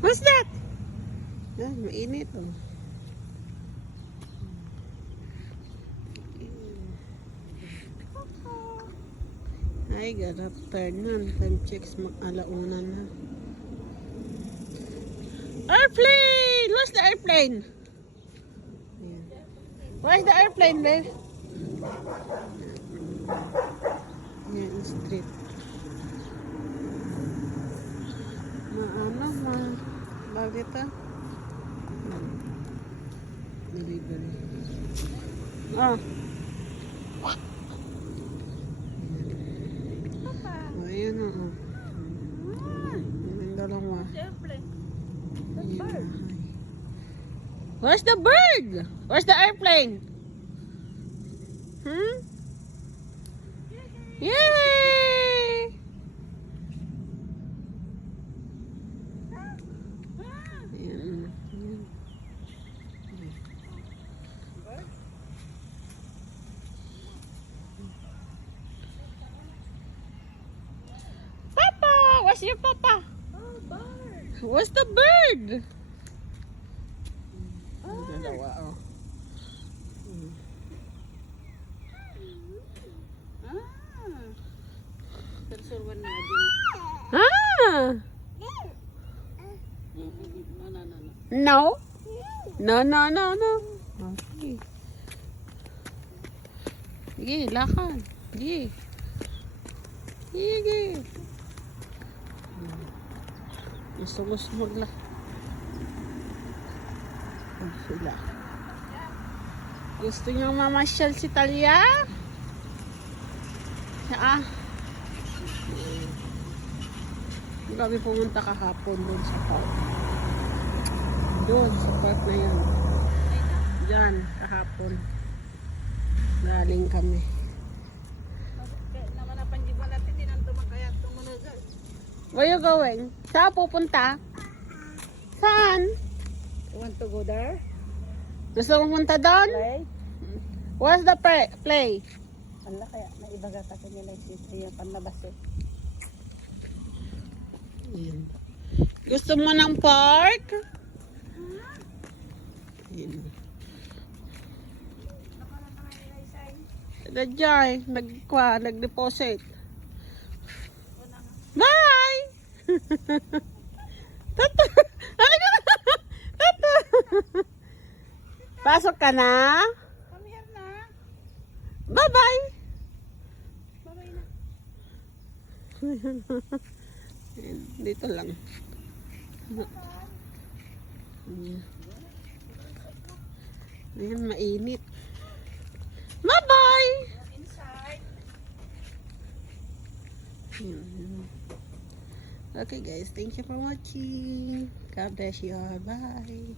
Who's that? Yan, mainit oh. Ay, good afternoon. Time checks mag-alauna na. Airplane! Where's the airplane? Where's the airplane, babe? Ito? Delivery. Ah. Oh, ayan o. Oh. Yung dalawa. Ayan. Where's the bird? Where's the airplane? Hmm? Yay! Ayan. Ayan. Your papa? Oh, bird. Where's the bird? Oh. Dalawa, oh. Ah. Tersurwan na din. Ah! No, no, no, no. No? No, no, no, no. Okay. Sige, lakad. Sige. Sige. Gusto gusto magla. Ay, sila. Gusto niyo mamasyal si Talia? Ah. Hindi kami pumunta kahapon doon sa park. Doon, sa park na yun. Diyan, kahapon. Galing kami. Where you going? Saan pupunta? Saan? You want to go there? Gusto mo pumunta doon? Play? Where's the pre- play? Ala kaya, naibaga ka sa nila yung panlabas eh. Ayan. Gusto mo ng park? Ayan. Dadjay, nagkwa, nag-deposit. Bye! Tata! Ano ka? Tata! Pasok ka na? Come here na. Bye-bye! Babay na. Ayan, Dito lang. Ayan. Ayan, mainit. Bye-bye! Inside. Ayan. Okay guys, thank you for watching. God bless you all. Bye.